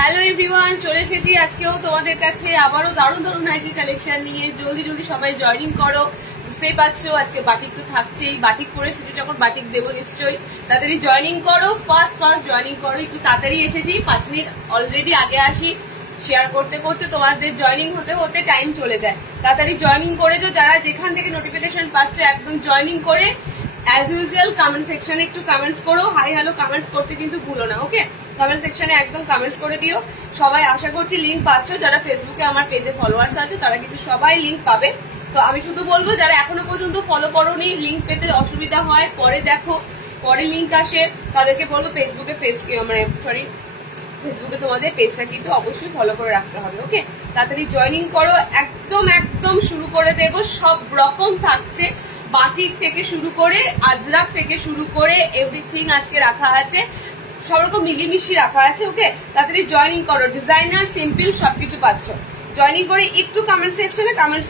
Hello everyone, চলে এসেছি আজকেও তোমাদের কাছে আবারও দারুণ দারুণ নাইটি কালেকশন নিয়ে। জলদি জলদি সবাই জয়েনিং করো। বুঝতেই পারছো আজকে বাটিক তো থাকছেই, বাটিক পরে এসেছি যখন বাটিক দেবো নিশ্চয়ই। তাড়াতাড়ি জয়েনিং করো, ফার্স্ট জয়েনিং করো। একটু তাড়াতাড়ি এসেছি, 5 মিনিট অলরেডি আগে আসি। শেয়ার করতে করতে তোমাদের জয়েনিং হতে হতে টাইম চলে যায়। তাড়াতাড়ি জয়েনিং করে যাও, যারা যেখান থেকে নোটিফিকেশন পাচ্ছ একদম জয়েনিং করে অ্যাজ ইউজুয়াল কমেন্ট সেকশনে একটু কমেন্টস করো। হাই হ্যালো কমেন্টস করতে কিন্তু ভুলো না, ওকে? কমেন্ট সেকশনে একদম কমেন্টস করে দিও। সবাই আশা করছি লিঙ্ক পাচ্ছ। যারা ফেসবুকে আমার পেজে ফলোয়ার্স আছে তারা কিন্তু সবাই লিঙ্ক পাবে। তো আমি শুধু বলবো যারা এখনো পর্যন্ত ফলো করোনি, লিঙ্ক পেতে অসুবিধা হয়, পরে দেখো, পরে লিঙ্ক আসে, তাদেরকে বলবো ফেসবুকে ফেসবুকে তোমাদের পেজটা কিন্তু অবশ্যই ফলো করে রাখতে হবে, ওকে? তাড়াতাড়ি জয়েনিং করো। একদম শুরু করে দেব। সব রকম থাকছে, বাটিক থেকে শুরু করে আজরাক থেকে শুরু করে এভরিথিং আজকে রাখা আছে। সব রকম মিলিমিশি রাখা আছে, ওকে? তাড়াতাড়ি জয়েনিং করো। ডিজাইনার সিম্পল সবকিছু পাচ্ছ। জয়েনিং করে একটু কমেন্ট সেকশনে কমেন্টস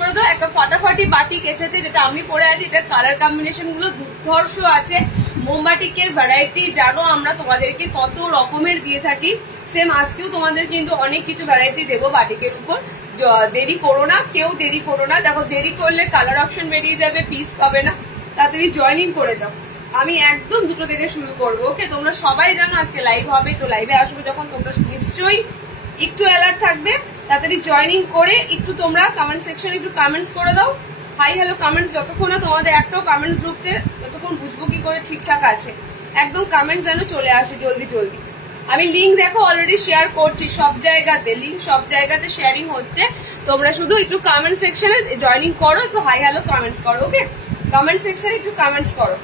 করে দাও, একটা ফাটাফাটি বাটিক এসেছে যেটা আমি পরে আছি। এটার কালার কম্বিনেশন গুলো দুর্ধর্ষ আছে। মোমবাটিকের ভ্যারাইটি জানো আমরা তোমাদেরকে কত রকমের দিয়ে থাকি। সেম আজকেও তোমাদের কিন্তু অনেক কিছু ভ্যারাইটি দেবো বাটিকের উপর। দেরি করো না, কেউ দেরি করো না। দেখো, দেরি করলে কালার অপশন বেরিয়ে যাবে, পিস পাবে না। তাড়াতাড়ি জয়েনিং করে দাও। আমি একদম 2টো থেকে শুরু করবো, ওকে? তোমরা সবাই জানো আজকে লাইভ হবে, তো লাইভে আসবে যখন তোমরা নিশ্চয়ই একটু অ্যালার্ট থাকবে। তাড়াতাড়ি জয়েনিং করে একটু তোমরা কমেন্ট সেকশনে একটু কমেন্টস করে দাও। হাই হ্যালো কমেন্টস, যতক্ষণ না তোমাদের একটাও কমেন্টস ঢুকছে ততক্ষণ বুঝবো কি করে ঠিকঠাক আছে। একদম কমেন্টস যেন চলে আসে জলদি জলদি। আমি লিঙ্ক দেখো অলরেডি শেয়ার করছি সব জায়গাতে, লিঙ্ক সব জায়গাতে শেয়ারিং হচ্ছে। তোমরা শুধু একটু কমেন্ট সেকশনে জয়েনিং করো, একটু হাই হ্যালো কমেন্টস করো, ওকে? কমেন্ট সেকশনে একটু কমেন্টস করো।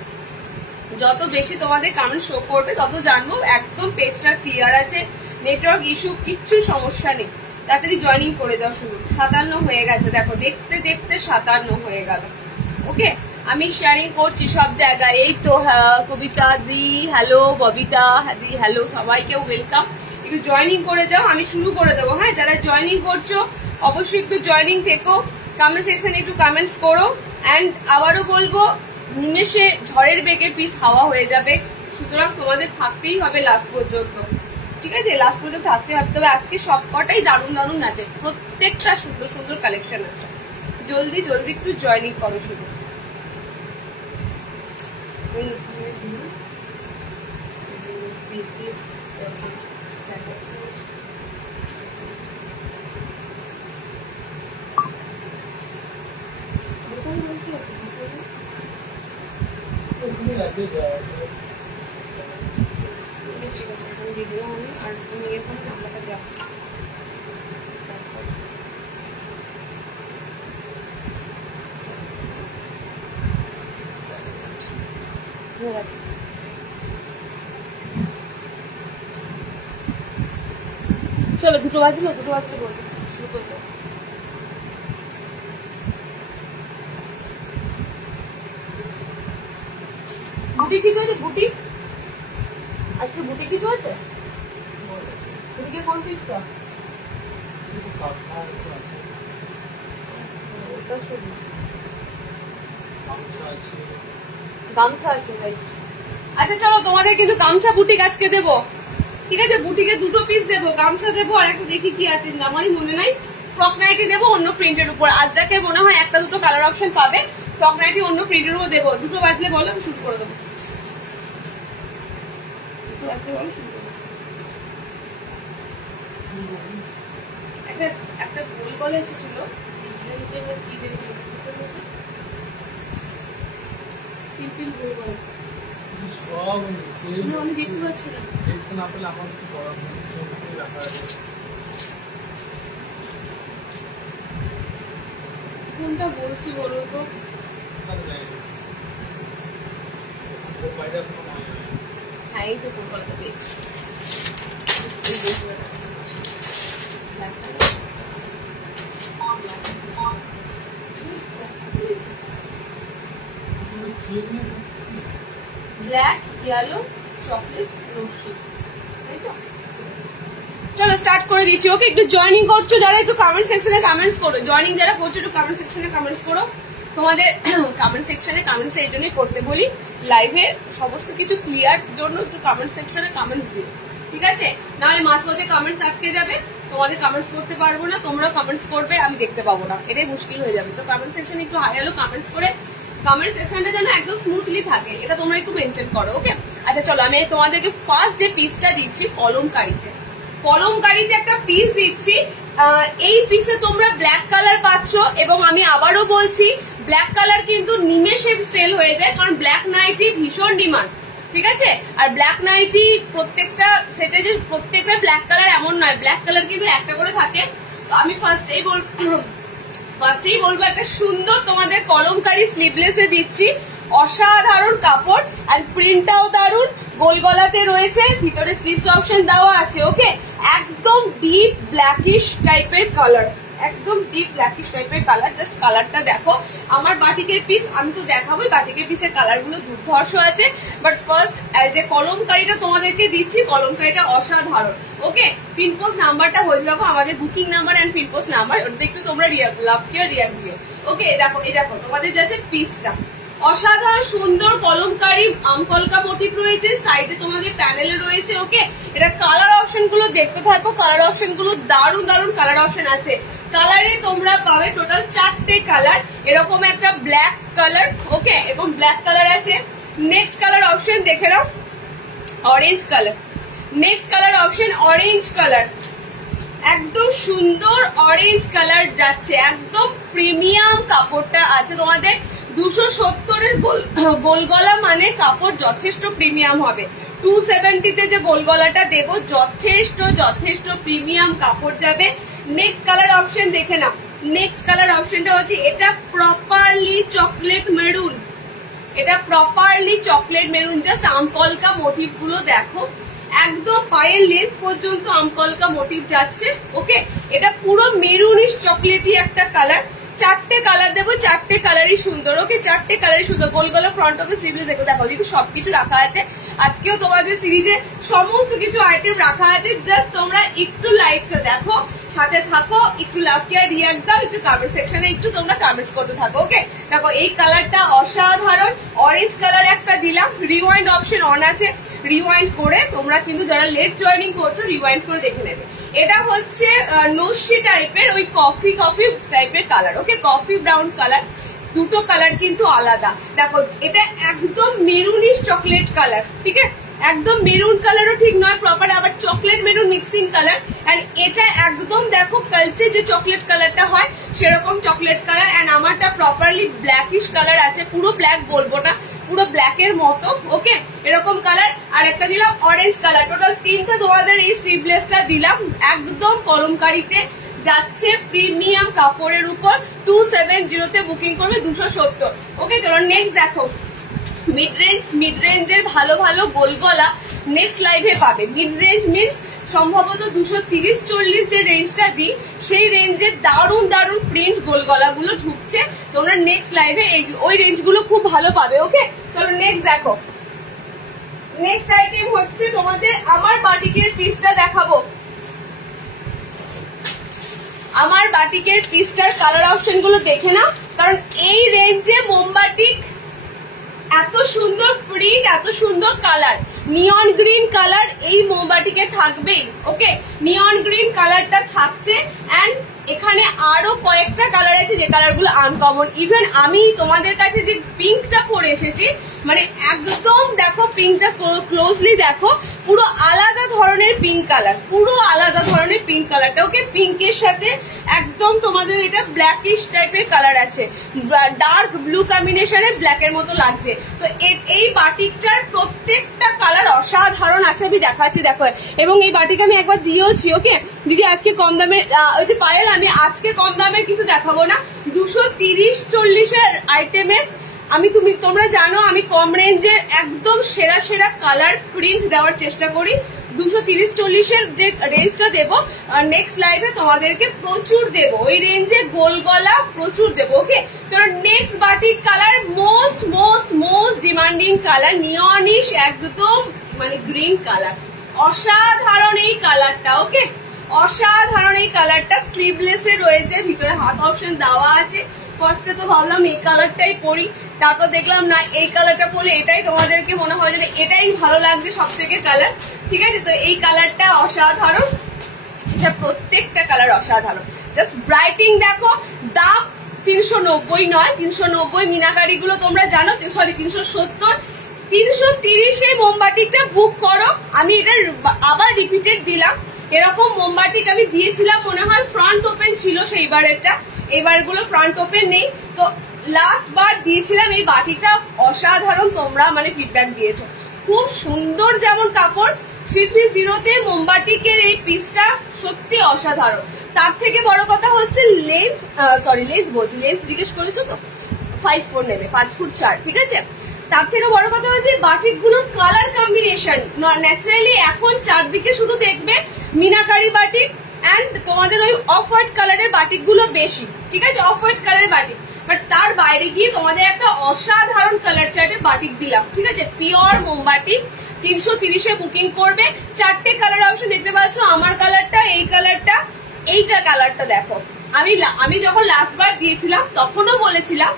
যত বেশি তোমাদের কমেন্ট শো করবে তত জানবো একদম পেজটা ক্লিয়ার আছে, নেটওয়ার্ক ইস্যু কিচ্ছু সমস্যা নেই। তাড়াতাড়ি জয়েনিং করে দাও। শুধু 57 হয়ে গেছে, দেখো দেখতে দেখতে 57 হয়ে গেল, ওকে? আমি শেয়ারিং করছি সব জায়গায়। এই তো কবিতা দি হ্যালো, ববিতা দি হ্যালো, সবাইকে ওয়েলকাম। একটু জয়েনিং করে যাও, আমি শুরু করে দেবো। হ্যাঁ, যারা জয়েনিং করছো অবশ্যই একটু জয়েনিং থেকো, কমেন্ট সেকশনে একটু কমেন্টস করো। অ্যান্ড আবারও বলবো, নিমেষে ঝড়ের বেগে পিস হাওয়া হয়ে যাবে, সুতরাং তোমাদের থাকতেই হবে লাস্ট পর্যন্ত, ঠিক আছে? লাস্ট পর্যন্ত থাকতে হবে। তবে আজকে সবকটাই দারুণ দারুণ আছে, প্রত্যেকটা সুন্দর সুন্দর কালেকশন আছে। জলদি জলদি একটু জয়েনিং করো শুধু। আর তুমি এখন নাম্বারটা দেওয়া চলো, 2টো বাজলো বলবো, শুরু করবো। বুটিক কিছু আছে? বুটিক আজকে বুটিক কিছু আছে? বুটিকের কোন পিসটা? গামছা আছে, রাইট? আচ্ছা চলো, তোমাদের কিন্তু গামছা বুটিক আজকে দেবো, ঠিক আছে? বুটিকে 2টো পিস দেবো, গামছা দেবো, আর একটা দেখি কি আছে আমারই মনে নাই। ফ্রক নাইটি দেবো অন্য প্রিন্টের উপর। আজকে মনে হয় 1-2টো কালার অপশন পাবে। ফ্রক নাইটি অন্য প্রিন্টের উপর দেবো। 2টো বাজলে বলো, আমি শুট করে দেবো। একটা গোল গলে এসেছিল, সিম্পল গোল গলে। আমি দেখতে পাচ্ছি না, কোনটা বলছি বলো তো? হ্যাঁ, এই তো কলকাতা পেয়েছি। ব্ল্যাক, ইয়েলো, চকলেট, রশ্মি, তাই তো? চলো স্টার্ট করে দিচ্ছি, ওকে? একটু জয়েনিং করছো যারা, একটু কমেন্ট সেকশনে কমেন্টস করো। জয়েনিং যারা করছো একটু কমেন্ট সেকশনে কমেন্টস করো। তোমাদের কমেন্ট সেকশনে কমেন্টস এই জন্যই করতে বলি, লাইভে সমস্ত কিছু ক্লিয়ার জন্য একটু কমেন্ট সেকশনে কমেন্টস দিও। ঠিক আছে? নাহলে মাঝপথে কমেন্টস আটকে যাবে, তোমাদের কমেন্টস করতে পারবো না, তোমরা কমেন্টস করবে আমি দেখতে পাবো না, এটাই মুশকিল হয়ে যাবে। তো কমেন্ট সেকশন একটু হাই হলো কমেন্টস করে, কমেন্ট সেকশনটা যেন একদম স্মুথলি থাকে, এটা তোমরা একটু মেনটেন করো। ওকে, আচ্ছা চলো আমি তোমাদেরকে ফার্স্ট যে পিসটা দিচ্ছি কলমকারীতে, কলমকারীতে একটা পিস দিচ্ছি। এই পিসে তোমরা ব্ল্যাক কালার পাচ্ছ, এবং আমি আবারও বলছি ব্ল্যাক কালার কিন্তু নিমেষে সেল হয়ে যায়, কারণ ব্ল্যাক নাইটি ভীষণ ডিমান্ড, ঠিক আছে? আর ব্ল্যাক নাইটি প্রত্যেকটা সেটে যে প্রত্যেকটা ব্ল্যাক কালার এমন নয়, ব্ল্যাক কালার কিন্তু একটা করে থাকে। তো আমি ফার্স্টেই বলবো একটা সুন্দর তোমাদের কলমকারী স্লিভলেসে দিচ্ছি, অসাধারণ কাপড় আর প্রিন্টটাও দারুন, গোল গলাতে রয়েছে, ভিতরে স্লিভস অপশন দেওয়া আছে। ওকে, একদম ডিপ ব্ল্যাকিশ টাইপের কালার, একদম ডিপ ব্ল্যাকিশ টাইপের কালার। জাস্ট কালারটা দেখো, আমার বাটিকের পিস আমি তো দেখাবোই, বাটিকের পিসের কালার গুলো দুর্ধর্ষ আছে, বাট ফার্স্ট যে কলমকারীটা তোমাদেরকে দিচ্ছি, কলমকারীটা অসাধারণ। ওকে, পিনপোস্ট নাম্বারটা হয়ে যাবো আমাদের বুকিং নাম্বার এন্ড পিনপোস্ট নাম্বার, ওটা একটু তোমরা লাভ কেয়ার রিয়াক্ট দিও। ওকে, দেখো এই দেখো তোমাদের যাচ্ছে পিসটা, অসাধারণ সুন্দর কলমকারী আমকলকা মোটিভ রয়েছে, সাইডে তোমাদের প্যানেলে রয়েছে। ওকে, এটা কালার অপশন গুলো দেখতে থাকো, কালার অপশন গুলো দারুণ দারুণ কালার অপশন আছে। কালারে তোমরা পাবে টোটাল 4টে কালার, এরকম একটা ব্ল্যাক কালার, ওকে, এবং ব্ল্যাক কালার আছে। নেক্সট কালার অপশন দেখে নাও, orange colour. Next colour option orange colour, একদম সুন্দর অরেঞ্জ কালার যাচ্ছে, একদম প্রিমিয়াম কাপড়টা আছে তোমাদের। 270-এর গোল গলা মানে কাপড় যথেষ্ট প্রিমিয়াম হবে। 270-তে যে গোল গলাটা দেবো যথেষ্ট প্রিমিয়াম কাপড় যাবে। নেক্সট কালার অপশন দেখে নাও, নেক্সট কালার অপশনটা হচ্ছে এটা প্রপারলি চকলেট মেরুন, এটা প্রপারলি চকলেট মেরুন। জাস্ট আমকলকা মোটিভ গুলো দেখো, একদম পায়ের লেন্থ পর্যন্ত আমকলকা মোটিভ যাচ্ছে। ওকে, এটা পুরো মেরুনিশ চকলেটি একটা কালার। 4টে কালার দেবো, 4টে কালারই সুন্দর। ওকে, 4টে কালারই সুন্দর। গোল গলা ফ্রন্ট অফ সিরিজে দেখো, যেহেতু সবকিছু রাখা আছে, আজকেও তোমাদের সিরিজে সমস্ত কিছু আইটেম রাখা আছে। জাস্ট তোমরা একটু লাইভটা দেখো, সাথে থাকো, একটু লাভ কেয়ার রিয়াক্ট দাও, একটু কমেন্ট সেকশনে একটু তোমরা কমেন্টস করতে থাকো। ওকে, দেখো এই কালারটা অসাধারণ, অরেঞ্জ কালার একটা দিলাম। রিওয়াইন্ড অপশন অন আছে, রিওয়াইন্ড করে তোমরা কিন্তু যারা লেট জয়েনিং করছো রিওয়াইন্ড করে দেখে নেবে। এটা হচ্ছে নস্যি টাইপের, ওই কফি টাইপের কালার। ওকে, কফি ব্রাউন কালার, দুটো কালার কিন্তু আলাদা। দেখো এটা একদম মেরুনিশ চকলেট কালার, ঠিক আছে, একদম মেরুন কালারও ঠিক নয় প্রপার, আবার চকলেট মেরুন মিক্সিং কালার। আর এটা একদম দেখো কালচে যে চকলেট কালারটা হয় সেরকম চকলেট কালার। এন্ড আমারটা প্রপারলি ব্ল্যাকিশ কালার আছে, পুরো ব্ল্যাক বলবো না, পুরো ব্ল্যাকের মতো। ওকে, এরকম কালার। আর একটা দিলাম অরেঞ্জ কালার। টোটাল 3টা তোমাদের এই স্লিভলেসটা দিলাম, একদম কলমকারীতে যাচ্ছে, প্রিমিয়াম কাপড়ের উপর। 270-তে বুকিং করবে 270। ওকে, চলো নেক্সট দেখো, মিড রেঞ্জের ভালো ভালো গোল গলা নেক্সট লাইভে পাবে। মিড রেঞ্জ মিনস সম্ভবত 230-40 যে রেঞ্জটা দিই সেই রেঞ্জের দারুণ দারুণ প্রিন্ট গোল গলাগুলো ঢুকছে, তোমরা নেক্সট লাইভে ওই রেঞ্জগুলো খুব ভালো পাবে। ওকে, চলো নেক্সট দেখো, নেক্সট আইটেম হচ্ছে তোমাদের আমার বাটিকের পিসটা দেখাবো। আমার বাটিকের পিসটার কালার অপশন গুলো দেখে নাও, কারণ এই রেঞ্জে মোমবাটিক এত সুন্দর প্রিন্ট, এত সুন্দর কালার, নিয়ন গ্রিন কালার এই মোমবাটিকে থাকবেই। ওকে, নিয়ন গ্রিন কালারটা থাকছে। এন্ড এখানে আরো কয়েকটা কালার আছে যে কালারগুলো আনকমন। ইভেন আমি তোমাদের কাছে যে পিঙ্কটা পরে এসেছি, মানে একদম দেখো পিঙ্কটা ক্লোজলি দেখো, পুরো আলাদা ধরনের পিঙ্ক কালার, পুরো আলাদা ধরনের পিঙ্ক কালারটা। ওকে, পিঙ্কের সাথে একদম তোমাদের এটা ব্ল্যাকিশ টাইপের কালার আছে, ডার্ক ব্লু কম্বিনেশনে ব্ল্যাকের মতো লাগছে। তো এই বাটিকটার প্রত্যেকটা কালার অসাধারণ আছে, আমি দেখাচ্ছি দেখো। এবং এই বাটিক আমি একবার দিয়েওছি। ওকে দিদি, আজকে কম দামের ওই যে পায়েল, আমি আজকে কম দামের কিছু দেখাবো না। 230-40-এর আইটেমে তোমরা জানো আমি কম রেঞ্জের একদম সেরা সেরা কালার প্রিন্ট দেওয়ার চেষ্টা করি। 230-40-এর যে রেঞ্জটা দেবো নেক্সট লাইভে তোমাদেরকে প্রচুর দেবো, ওই রেঞ্জে গোল গলা প্রচুর দেবো। ওকে, চলো next batik colour, most demanding colour, neonish একদম মানে গ্রিন কালার, অসাধারণ এই কালারটা। ওকে, অসাধারণ এই কালারটা, স্লিভলেসে রয়েছে, ভিতরে হাত অপশন দেওয়া আছে। ফার্স্টে তো ভাবলাম এই কালারটাই পরি, তারপর দেখলাম না এই কালারটা পরলে এটাই তোমাদেরকে মনে হয় যে এটাই ভালো লাগছে সব থেকে কালার। ঠিক আছে। তো এই কালারটা অসাধারণ, এটা প্রত্যেকটা কালার অসাধারণ। জাস্ট ব্রাইটিং দেখো, দাম 390 নয়, 390 মিনাকারি গুলো তোমরা জানো, সরি 370, 330 মোমবাটিকটা বুক করো। আমি এটা আবার রিপিটেড দিলাম, এরকম মোমবাটিক আমি দিয়েছিলাম মনে হয় ফ্রন্ট ওপেন ছিল সেইবারেরটা, এবারগুলো ফ্রন্ট ওপেন নেই। তো লাস্ট বার দিয়েছিলাম এই বাটিটা, অসাধারণ তোমরা মানে ফিডব্যাক দিয়েছো, খুব সুন্দর যেমন কাপড়। 330 মোমবাটিকের এই পিসটা সত্যি অসাধারণ। তার থেকে বড় কথা হচ্ছে লেন্থ, লেন্থ বলছি, লেন্থ জিজ্ঞেস করেছো তো, 5'4" নেবে, 5 ফুট 4, ঠিক আছে। তার থেকে বড় কথা হচ্ছে বাটিক গুলোর কালার কম্বিনেশন। ন্যাচারালি এখন চারদিকে শুধু দেখবে মিনাকারি বাটিক এন্ড তোমাদের ওই অফ হোয়াইট কালারের বাটিক গুলো বেশি, ঠিক আছে, অফ হোয়াইট কালারের বাটিক। বাট তার বাইরে গিয়ে তোমাদের একটা অসাধারণ কালার চার্টে বাটিক দিলাম, ঠিক আছে, পিওর মোমবাটি। 330 বুকিং করবে। 4টে কালার অপশন দেখতে পাচ্ছ, আমার কালারটা, এই কালারটা, এইটা কালারটা দেখো। আমি যখন লাস্ট বার দিয়েছিলাম তখনও বলেছিলাম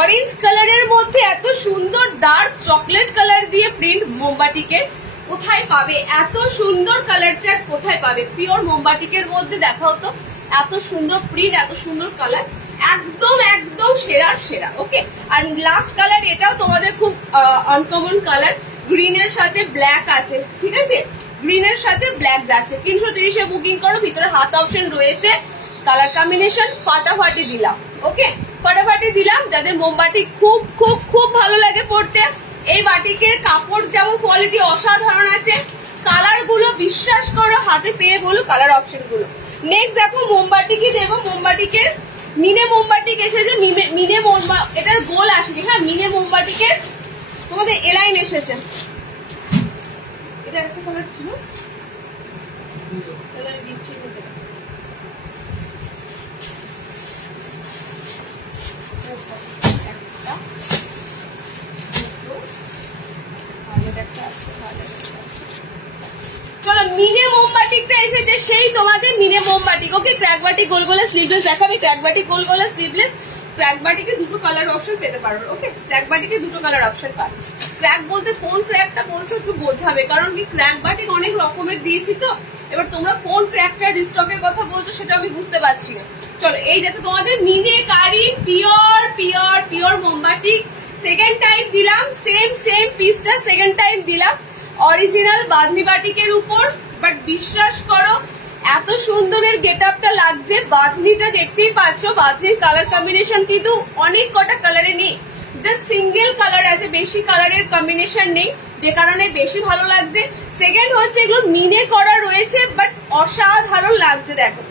অরেঞ্জ কালারের মধ্যে এত সুন্দর ডার্ক চকলেট কালার দিয়ে প্রিন্ট মোমবাটিকের কোথায় পাবে, এত সুন্দর কালার চার্ট কোথায় পাবে পিওর মোমবাটিকের মধ্যে, দেখাও তো এত সুন্দর প্রিন্ট, এত সুন্দর কালার, একদম একদম সেরার সেরা। ওকে, আর লাস্ট কালার এটাও তোমাদের খুব আনকমন কালার, গ্রিনের সাথে ব্ল্যাক আছে, ঠিক আছে, গ্রিনের সাথে ব্ল্যাক যাচ্ছে। 330 বুকিং করো, ভিতরে হাত অপশন রয়েছে, কালার কম্বিনেশন ফাটাফাটি দিলাম। ওকে, ফাটাফাটি দিলাম। যাদের মোমবাটি খুব খুব খুব ভালো লাগে পড়তে, এই বাটিকের কাপড় যেমন কোয়ালিটি অসাধারণ আছে, কালার গুলো বিশ্বাস করো হাতে পেয়ে বলো কালার অপশন গুলো। নেক্সট দেখো মোমবাটি কি দেবো, মোমবাটিকের মিনে মোমবাটিক এসেছে, মিনে মোমবাটি, এটার গোল আসেনি, হ্যাঁ, মিনে মোমবাটিকের তোমাদের এলাইন এসেছে। এটা একটা কালার ছিল, দিচ্ছি চলো, মিনে মোমবাটিকটা এসেছে, সেই তোমাদের মিনে মোমবাটিক। ওকে, ক্র্যাক বাটিক গোল গোলা স্লিভলেস দেখাবে, ক্র্যাক বাটিক গোল গোলা স্লিভলেস। ক্র্যাক বাটিকে দুটো কালার অপশন পেতে পারো। ওকে, ক্র্যাক বাটিকে দুটো কালার অপশন পাবে। ক্র্যাক বলতে কোন ক্র্যাকটা বলছো একটু বোঝাবে, কারণ কি ক্র্যাক বাটিক অনেক রকমের দিয়েছি তো, এবার তোমরা কোন ক্র্যাকটা ডিস্টকের কথা বলছো সেটা আমি বুঝতে পারছি না। চলো, এই যাচ্ছে তোমাদের মিনে কারি পিওর পিওর পিওর মোমবাটিক, সেকেন্ড টাইম দিলাম, সেম পিসটা সেকেন্ড টাইম দিলাম, অরিজিনাল বাঁধনি বাটিকের উপর। বাট বিশ্বাস করো এত সুন্দরের গেট আপটা লাগছে, বাঁধনিটা দেখতেই পাচ্ছ, বাঁধনির কালার কম্বিনেশন কিন্তু অনেক কটা কালারে নেই, জাস্ট সিঙ্গেল কালার আছে, বেশি কালারের কম্বিনেশন নেই, যে কারণে বেশি ভালো লাগছে। সেকেন্ড হচ্ছে এগুলো মিনে করা রয়েছে, বাট অসাধারণ লাগছে, দেখো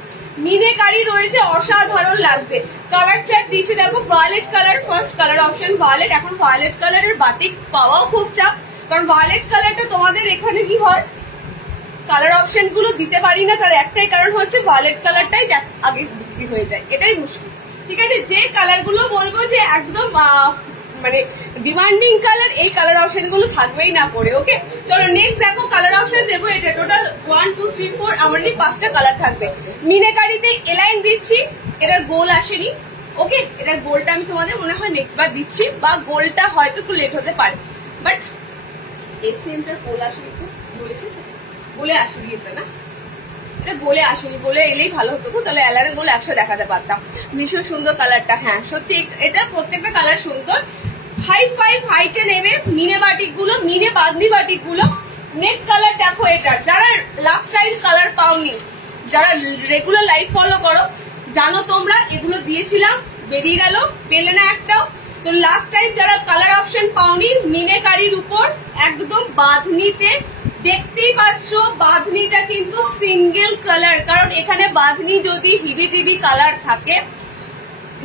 মিনে কারি রয়েছে, অসাধারণ লাগছে। কালার চার্ট দিয়েছে দেখো, violet colour, first colour option violet. এখন ভায়োলেট কালারের বাটিক পাওয়াও খুব চাপ, কারণ ভায়োলেট কালারটা তোমাদের এখানে কি হয়, কালার অপশন গুলো দিতে পারি না, তার একটাই কারণ হচ্ছে ভায়োলেট কালারটাই আগে বিক্রি হয়ে যায়, এটাই মুশকিল, ঠিক আছে। যে কালার গুলো বলবো যে একদম মানে ডিমান্ডিং কালার, এই কালার অপশন গুলো থাকবেই না পরে। ওকে, চলো নেক্সট দেখো কালার অপশন দেবো, এটা টোটাল 1 2 3 4 আমার 5টা কালার থাকবে। মিনেকারিতে এলাইন দিচ্ছি, এটার গোল আসেনি। ওকে, এটার গোলটা আমি তোমাদের মনে হয় নেক্সট বার দিচ্ছি, বা গোলটা হয়তো একটু লেট হতে পারে, বাট এসএমটার গোল আসেনি, একটু বলেছি বলে আসেনি, এটা না, এটা গোলে আসেনি, গোলে এলেই ভালো হতো, তাহলে এলারের গোল 100 দেখাতে পারতাম। ভীষণ সুন্দর কালারটা, হ্যাঁ সত্যি এটা প্রত্যেকটা কালার সুন্দর। 5'5" হাইটে নেবে মিনে বাটিক গুলো, মিনে বাঁধনি বাটিক গুলো। নেক্সট কালার দেখো, এটা যারা লাস্ট টাইম কালার পাওনি, যারা রেগুলার লাইভ ফলো করো, জানো তোমরা এগুলো দিয়েছিলাম, বেরিয়ে গেল, পেলে না একটাও। তো লাস্ট টাইম যারা কালার অপশন পাওনি, মিনে কারির উপর একদম বাঁধনিতে, দেখতেই পাচ্ছ বাঁধনিটা কিন্তু সিঙ্গেল কালার, কারণ এখানে বাঁধনি যদি হিবিজিবি কালার থাকে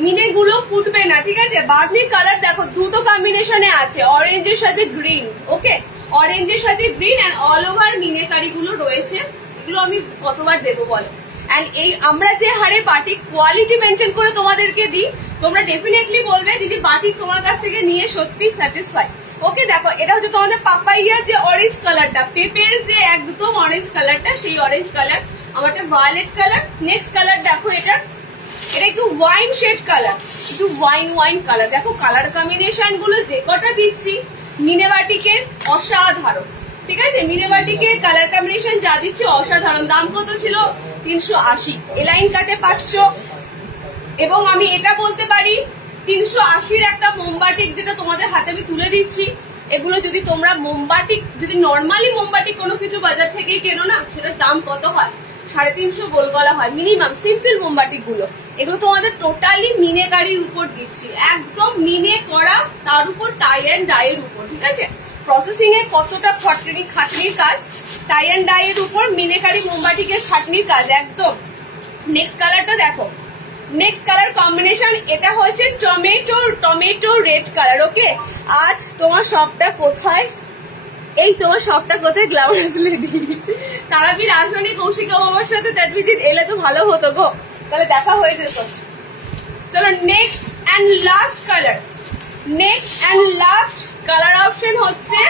মিনে গুলো ফুটবে না, ঠিক আছে। বাঁধনির কালার দেখো দুটো কম্বিনেশনে আছে, অরেঞ্জের সাথে গ্রিন। ওকে, অরেঞ্জের সাথে green and all over meenakari গুলো রয়েছে, এগুলো আমি কতবার দেবো বলো। এন্ড এই আমরা যে হারে বাটিক কোয়ালিটি মেনটেন করে তোমাদেরকে দিই, তোমরা ডেফিনেটলি বলবে দিদি বাটিক তোমার কাছ থেকে নিয়ে সত্যি স্যাটিসফাই। ওকে, দেখো এটা হচ্ছে তোমাদের পাপাইয়ার যে অরেঞ্জ কালারটা, পেপের যে একদম অরেঞ্জ কালারটা, সেই অরেঞ্জ কালার, আমারটা ভায়োলেট কালার। নেক্সট কালার দেখো, এটা একটু ওয়াইন শেড কালার, একটু ওয়াইন কালার। দেখো কালার কম্বিনেশন গুলো যে কটা দিচ্ছি মিনে বাটিকের অসাধারণ, ঠিক আছে, মিনে বাটিকের কালার কম্বিনেশন যা দিচ্ছে অসাধারণ। দাম কত ছিল? 380। এলাইন কাটে 500। এবং আমি এটা বলতে পারি 380-র একটা মোমবাটিক যেটা তোমাদের হাতে আমি তুলে দিচ্ছি, এগুলো যদি তোমরা মোমবাটিক যদি নর্মালি মোমবাটিক কোনো কিছু বাজার থেকেই কেনো না, সেটার দাম কত হয়? 350 গোল গলা হয় মিনিমাম। সিম্পল মোমবাটিক গুলো, এগুলো তোমাদের টোটালি মিনেকারির উপর দিচ্ছি, একদম মিনে করা, তার উপর টাই অ্যান্ড ডাইয়ের উপর। ঠিক আছে, প্রসেসিং এ কতটা খাটনির কাজ, টাই অ্যান্ড ডাইয়ের উপর মিনেকারি মোমবাটিকের খাটনির কাজ একদম। নেক্সট কালারটা দেখো, নেক্সট কালার কম্বিনেশন এটা হচ্ছে টমেটো রেড কালার। ওকে, আজ তোমার শপটা কোথায়? এই তোমার শপটা কোথায়? গ্ল্যামারাস লেডি তারাপীঠ আসনি কৌশিকা মামার সাথে তানবিদিন এলে তো ভালো হতো গো, তাহলে দেখা হয়ে যেত। চলো next and last colour, next and last colour option হচ্ছে,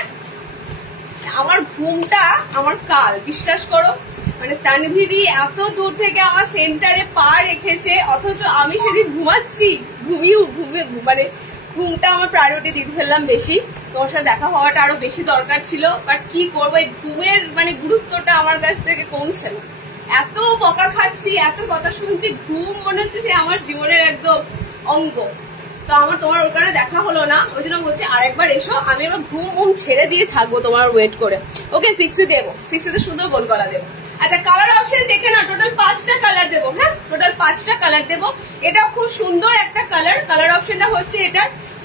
আমার ঘুমটা আমার কাল, বিশ্বাস করো, মানে তানভীদি এত দূর থেকে আমার সেন্টারে পা রেখেছে, অথচ আমি সেদিন ঘুমাচ্ছি, মানে ঘুমটা আমার প্রায়োরিটি দিতে ফেললাম বেশি। তোমার সাথে দেখা হওয়াটা আরো বেশি দরকার ছিল, বাট কি করবো, এই ঘুমের মানে গুরুত্বটা আমার কাছ থেকে কমছে না। এত বকা খাচ্ছি, এত কথা শুনছি, ঘুম মনে হচ্ছে যে আমার জীবনের একদম অঙ্গ। তো আমার তোমার ওখানে দেখা হলো না, ওই জন্য বলছি আরেকবার এসো, আমি এবার ঘুম ছেড়ে দিয়ে থাকবো তোমার ওয়েট করে। ওকে, 60 দেবো, 60তে সুন্দর গোল গলা দেবো। আচ্ছা কালার অপশন দেখে না, টোটাল 5টা কালার দেবো। হ্যাঁ, টোটাল 5টা কালার দেবো। এটাও খুব সুন্দর একটা কালার। কালার অপশনটা হচ্ছে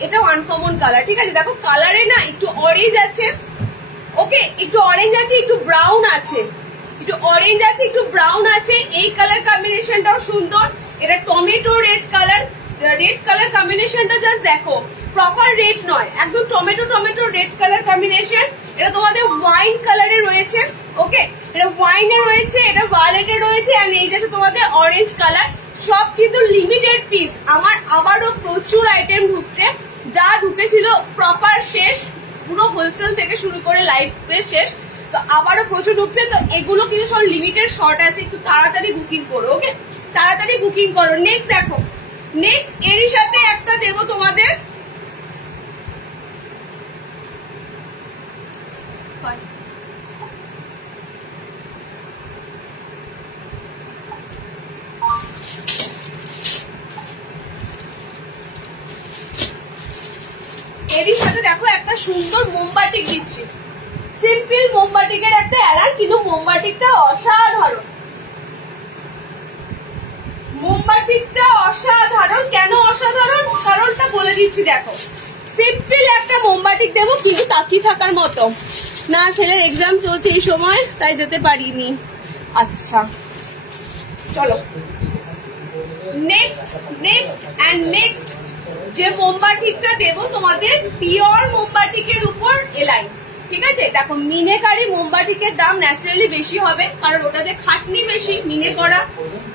এটাও আনকমন কালার। ঠিক আছে, দেখো কালারে না একটু অরেঞ্জ আছে, ওকে, একটু অরেঞ্জ আছে, একটু ব্রাউন আছে, একটু অরেঞ্জ আছে, একটু ব্রাউন আছে। এই কালার কম্বিনেশনটাও সুন্দর। এটা tomato red colour, red colour কম্বিনেশনটা জাস্ট দেখো, প্রপার রেড নয়, একদম টমেটো রেড কালার কম্বিনেশন। এটা তোমাদের ওয়াইন কালারে রয়েছে। ওকে, এটা ওয়াইনে রয়েছে, এটা ভায়োলেটে রয়েছে, আর এই যে তোমাদের অরেঞ্জ কালার। সব কিন্তু লিমিটেড পিস। আমার আবারও প্রচুর আইটেম ঢুকছে, যা ঢুকেছিল প্রপার শেষ, পুরো হোলসেল থেকে শুরু করে লাইভ শেষ, তো আবারও প্রচুর ঢুকছে। তো এগুলো কিন্তু সব লিমিটেড শর্ট আছে, একটু তাড়াতাড়ি বুকিং করো। ওকে, তাড়াতাড়ি বুকিং করো। নেক্সট দেখো, নেক্সট এরই সাথে একটা দেবো তোমাদের, এরই সাথে দেখো একটা সুন্দর মোমবাটিক দিচ্ছি, সিম্পল মোমবাটিকের একটা অ্যালান, কিন্তু মোমবাটিকটা অসাধারণ, মোমবাটিকটা অসাধারণ। কেন অসাধারণ কারণটা বলে দিচ্ছি, দেখো সিম্পল একটা মোমবাটিক দেবো, কিন্তু তাকিয়ে থাকার মতো না। ছেলের এক্সাম চলছে এই সময়, তাই যেতে পারিনি। আচ্ছা চলো নেক্সট অ্যান্ড নেক্সট যে মোমবাটিকটা দেবো তোমাদের, পিওর মোমবাটিকের উপর এলাইন। ঠিক আছে, দেখো মিনেকারি মোমবাটিকের দাম ন্যাচারালি বেশি হবে, কারণ ওটাতে খাটনি বেশি, মিনে করা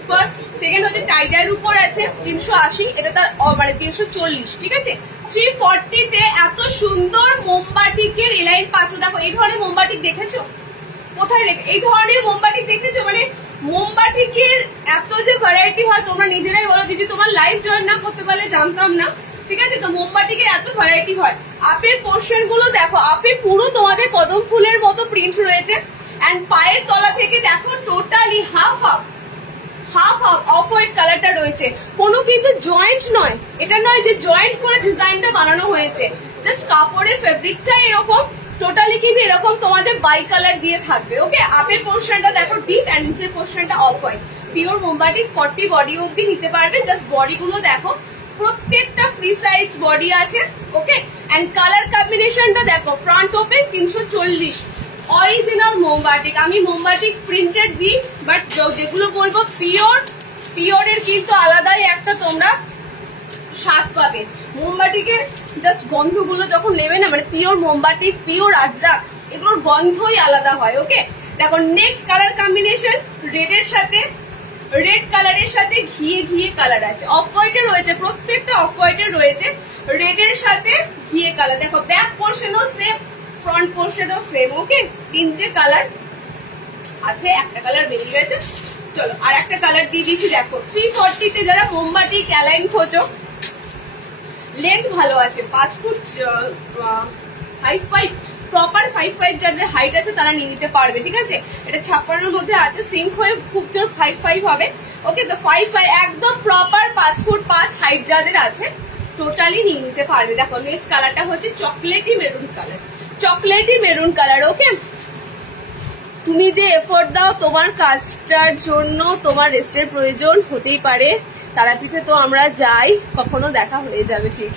ফার্স্ট। সেকেন্ড হচ্ছে টাইডার উপর আছে 380, এটা তার মানে 340। ঠিক আছে, 340-তে এত সুন্দর মোমবাটিকের এলাইন পাচ্ছ। দেখো এই ধরনের মোমবাটিক দেখেছো কোথায়? এই ধরনের মোমবাটিক দেখেছো? মানে মোমবাটিকের এত যে ভ্যারাইটি হয়, তোমরা নিজেরাই বলো, দিদি তোমার লাইভ জয়েন না করতে পারলে জানতাম না। ঠিক আছে, তো মোমবাটিকের এত ভ্যারাইটি হয়। আপের পোর্শন গুলো দেখো, আপে পুরো তোমাদের কদম ফুলের মতো প্রিন্ট রয়েছে, এন্ড পায়ের তলা থেকে দেখো টোটালি হাফ অফ হোয়াইট কালারটা রয়েছে। কোনো কিন্তু জয়েন্ট নয়, এটা নয় যে জয়েন্ট করে ডিজাইনটা বানানো হয়েছে, জাস্ট কাপড়ের ফেব্রিকটা এরকম, টোটালি কিন্তু এরকম তোমাদের বাই কালার দিয়ে থাকবে। ওকে, আপের পোর্শনটা দেখো ডিপ, এন্ড নিচের পোর্শনটা অফ হোয়াইট। পিওর মোমবাটিক 40 বডি অব্দি নিতে পারবে। জাস্ট বডি গুলো দেখো, প্রত্যেকটা ফ্রি সাইজ বডি আছে। ওকে, এন্ড কালার কম্বিনেশনটা দেখো, ফ্রন্ট ওপেন 340, অরিজিনাল মোমবাটিক। আমি মোমবাটিক প্রিন্টেড দিই, বাট যেগুলো বলবো পিওরের কিন্তু আলাদাই একটা তোমরা স্বাদ পাবে। মোমবাটিকের জাস্ট গন্ধগুলো যখন নেবে না, মানে পিওর মোমবাটিক, পিওর আজরাক, এগুলোর গন্ধই আলাদা হয়। ওকে, দেখো নেক্সট কালার কম্বিনেশন, রেড কালারের সাথে ঘিয়ে কালার আছে, অফ হোয়াইটে রয়েছে, প্রত্যেকটা অফ হোয়াইটে রয়েছে, রেডের সাথে ঘিয়ে কালার। দেখো ব্যাক পোর্শনও সেম, ফ্রন্ট পোর্শনও সেম। ওকে, 3টে কালার আছে, একটা কালার বেরিয়ে গেছে। চলো আর একটা কালার দিয়ে দিচ্ছি। দেখো 340-তে যারা মোমবাটিক অ্যালাইন খোঁজো, লেন্থ ভালো আছে, 5 ফুট হাইট, প্রপার 5'5" যাদের হাইট আছে তারা নিয়ে নিতে পারবে, ঠিক আছে। এটা 56 মধ্যে আছে, সিঙ্ক হয়ে খুব জোর 5'5" হবে। ওকে, তো 5'5" একদম প্রপার 5 ফুট 5 হাইট যাদের আছে টোটালি নিয়ে নিতে পারবে। দেখো নেক্সট কালারটা হচ্ছে chocolatey maroon colour, chocolatey maroon colour. Okay, তুমি যে এফোর্ট দাও তোমার কাজটার জন্য তোমার রেস্টের প্রয়োজন হতেই পারে, তারাপীঠে তো আমরা যাই, কখনো দেখা হয়ে যাবে, ঠিক।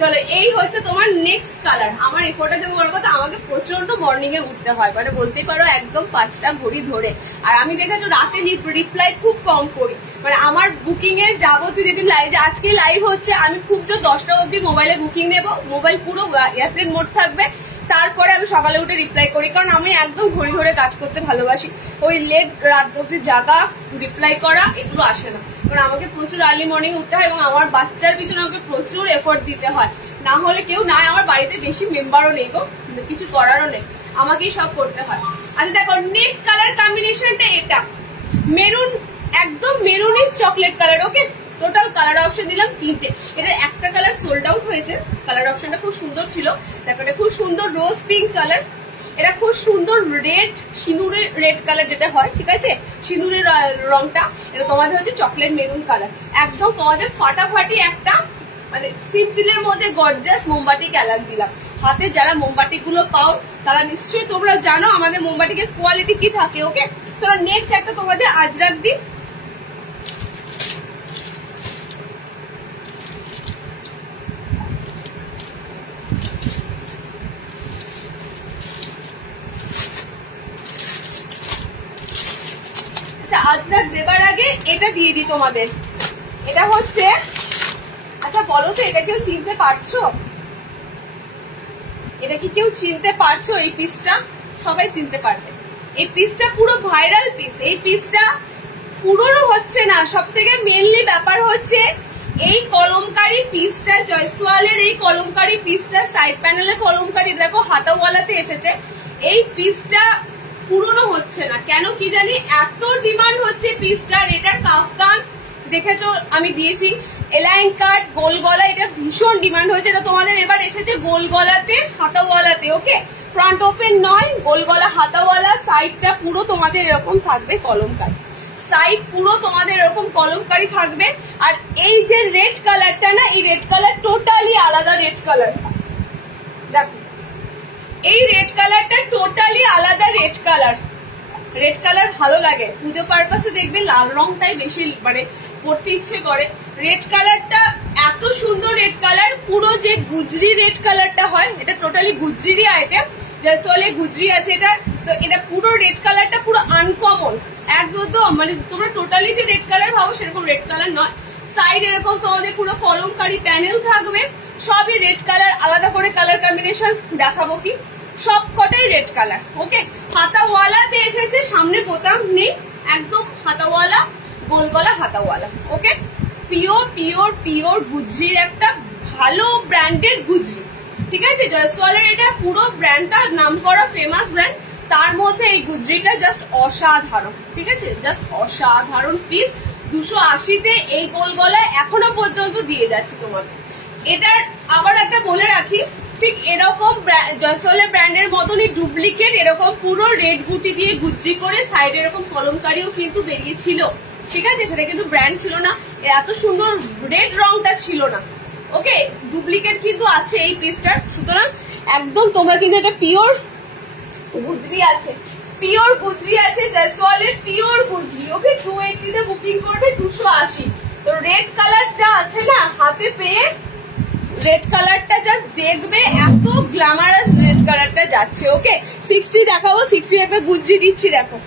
চলো, এই হচ্ছে তোমার নেক্সট কালার। আমার এফোর্টটা থেকে বলবো তো আমাকে প্রচন্ড মর্নিং এ উঠতে হয়, মানে বলতেই পারো একদম 5টা ঘড়ি ধরে। আর আমি দেখেছো রাতে রিপ্লাই খুব কম করি, মানে আমার বুকিং এর যাবতীয় যেদিন লাইভ, আজকে লাইভ হচ্ছে আমি খুব জোর 10টা অবধি মোবাইলে বুকিং নেবো, মোবাইল পুরো এয়ারপ্লেন মোড থাকবে, তারপরে আমি সকালে উঠে রিপ্লাই করি, কারণ আমি একদম ঘড়ি ধরে কাজ করতে ভালোবাসি। ওই লেট রাত অব্দি জাগা রিপ্লাই করা এগুলো আসে না, কারণ আমাকে প্রচুর আর্লি মর্নিং উঠতে হয় এবং আমার বাচ্চার পিছনে আমাকে প্রচুর এফোর্ট দিতে হয়, না হলে কেউ নাই। আমার বাড়িতে বেশি মেম্বারও নেই গো, কিছু করারও নেই, আমাকেই সব করতে হয়। আচ্ছা দেখো নেক্সট কালার কম্বিনেশনটা এটা মেরুন, একদম মেরুনিশ চকলেট কালার। ওকে, টোটাল কালার অপশন দিলাম 3টে, এটার একটা কালার সোল্ড আউট হয়েছে, কালার অপশনটা খুব সুন্দর ছিল। দেখো এটা খুব সুন্দর রোজ পিঙ্ক কালার, এটা খুব সুন্দর রেড, সিঁদুরের রেড কালার যেটা হয়, ঠিক আছে, সিঁদুরের রংটা, এটা তোমাদের হচ্ছে চকলেট মেরুন কালার। একদম তোমাদের ফাটাফাটি একটা মানে সিম্পলের মধ্যে গর্জিয়াস মোমবাতি কালার দিলাম। হাতে যারা মোমবাতি গুলো পাও তারা নিশ্চয়ই তোমরা জানো আমাদের মোমবাতিকে কোয়ালিটি কি থাকে। ওকে, চলো নেক্সট একটা তোমাদের আজরাক দিই। আজরাক দেবার আগে এটা দিয়ে দিই তোমাদের, এটা হচ্ছে, আচ্ছা বলো তো এটা কেউ চিনতে পারছো? এটা কি কেউ চিনতে পারছো? এই পিসটা সবাই চিনতে পারবে, এই পিসটা পুরো ভাইরাল পিস। এই পিসটা পুরনো হচ্ছে না, সব থেকে মেনলি ব্যাপার হচ্ছে এই কলমকারি পিসটা, জয়সওয়ালের এই কলমকারি পিসটা, সাইড প্যানেলে কলমকারি, দেখো হাতাওয়ালাতে এসেছে। এই পিসটা পুরনো হচ্ছে না কেন কি জানি, এত ডিমান্ড হচ্ছে পিসটার। এটার কাফতান দেখেছো আমি দিয়েছি, এলাইন কাট গোল গলা, এটা ভীষণ ডিমান্ড হয়েছে। এটা তোমাদের এবার এসেছে গোল গলাতে হাতাওয়ালাতে। ওকে, ফ্রন্ট ওপেন নয়, গোল গলা হাতাওয়ালা, সাইডটা পুরো তোমাদের এরকম থাকবে কলমকারি, সাইড পুরো তোমাদের এরকম কলমকারি থাকবে। আর এই যে রেড কালারটা না, এই রেড কালার টোটালি আলাদা রেড কালার। দেখো এই রেড কালারটা টোটালি আলাদা রেড কালার। রেড কালার ভালো লাগে পুজো পারপাসে, দেখবে লাল রংটাই বেশি মানে পড়তে ইচ্ছে করে। রেড কালারটা এত সুন্দর রেড কালার, পুরো যে গুজরি রেড কালারটা হয় এটা টোটালি গুজরিরই আইটেম, জয়সওয়ালে গুজরি আছে এটা। তো এটা পুরো রেড কালারটা পুরো আনকমন একদম, মানে তোমরা টোটালি যে রেড কালার ভাবো সেরকম রেড কালার নয়। সাইড এরকম তোমাদের পুরো কলমকারি প্যানেল থাকবে, সবই রেড কালার। আলাদা করে কালার কম্বিনেশন দেখাবো কি, সব কটাই রেড কালার। ওকে, হাতাওয়ালাতে এসেছে, সামনে বোতাম নেই, একদম হাতাওয়ালা, গোল গলা হাতাওয়ালা। ওকে, পিওর পিওর পিওর গুজরির একটা ভালো ব্র্যান্ডেড গুজরি, ঠিক আছে। জয়সওয়ালের এটা পুরো ব্র্যান্ডটা নাম করা ফেমাস ব্র্যান্ড, তার মধ্যে এই গুজরিটা জাস্ট অসাধারণ, ঠিক আছে, জাস্ট অসাধারণ পিস। 280-তে এই গোল গলায় এখনো পর্যন্ত দিয়ে যাচ্ছে তোমাদের। এটার আবার একটা বলে রাখি, ঠিক এরকম জয়সওয়ালের ব্র্যান্ডের মতনই ডুপ্লিকেট এরকম পুরো রেড বুটি দিয়ে গুজরি করে সাইডে এরকম কলমকারিও কিন্তু বেরিয়েছিল, ঠিক আছে, সেটা কিন্তু ব্র্যান্ড ছিল না, এত সুন্দর রেড রংটা ছিল না। ওকে, ডুপ্লিকেট কিন্তু আছে এই পিসটার, সুতরাং একদম তোমরা কিন্তু এটা পিওর গুজরি আছে, পিওর গুজরি আছে, জয়সওয়ালের পিওর গুজরি। ওকে, 280-তে বুকিং করবে, 280। তো রেড কালারটা আছে না হাতে পেয়ে, রেড কালারটা জাস্ট দেখবে এত গ্ল্যামারাস রেড কালারটা যাচ্ছে। ওকে, 60 দেখাবো, 60 একটা গুজরি দিচ্ছি, দেখো